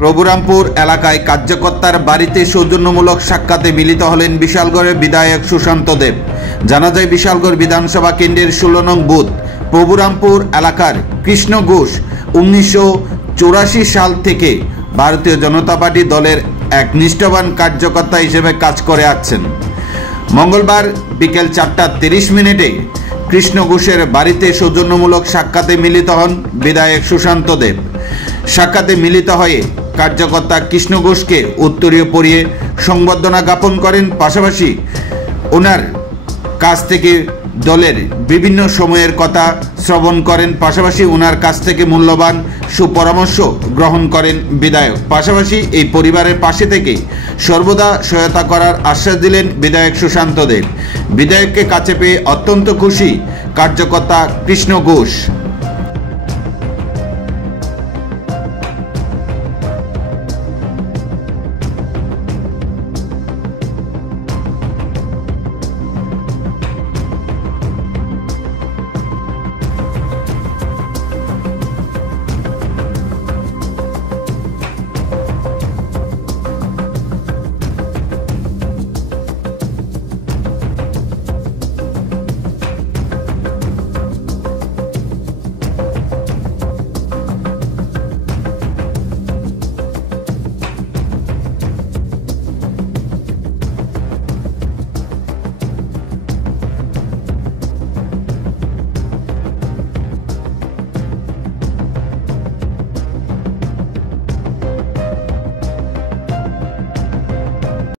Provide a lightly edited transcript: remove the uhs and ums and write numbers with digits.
প্রভুরামপুর এলাকায় কার্যকর্তার বাড়িতে সৌজন্যমূলক সাক্ষাতে মিলিত হলেন বিশালগড়ের বিধায়ক সুশান্ত দেব। জানা যায়, বিশালগড় বিধানসভা কেন্দ্রের 16 নং বুথ প্রভুরামপুর এলাকার কৃষ্ণ ঘোষ 1984 সাল থেকে ভারতীয় জনতা পার্টি দলের এক নিষ্ঠাবান কার্যকর্তা হিসেবে কাজ করে আসছেন। মঙ্গলবার বিকেল 4:30 কৃষ্ণ ঘোষের বাড়িতে সৌজন্যমূলক সাক্ষাতে মিলিত হন বিধায়ক সুশান্ত দেব। সাক্ষাতে মিলিত হয়ে কার্যকর্তা কৃষ্ণ ঘোষকে উত্তরীয় পরিয়ে সংবর্ধনা জ্ঞাপন করেন। পাশাপাশি ওনার কাছ থেকে দলের বিভিন্ন সময়ের কথা শ্রবণ করেন। পাশাপাশি ওনার কাছ থেকে মূল্যবান সুপরামর্শ গ্রহণ করেন বিধায়ক। পাশাপাশি এই পরিবারের পাশে থেকে সর্বদা সহায়তা করার আশ্বাস দিলেন বিধায়ক সুশান্ত দেব। বিধায়ককে কাছে পেয়ে অত্যন্ত খুশি কার্যকর্তা কৃষ্ণ ঘোষ।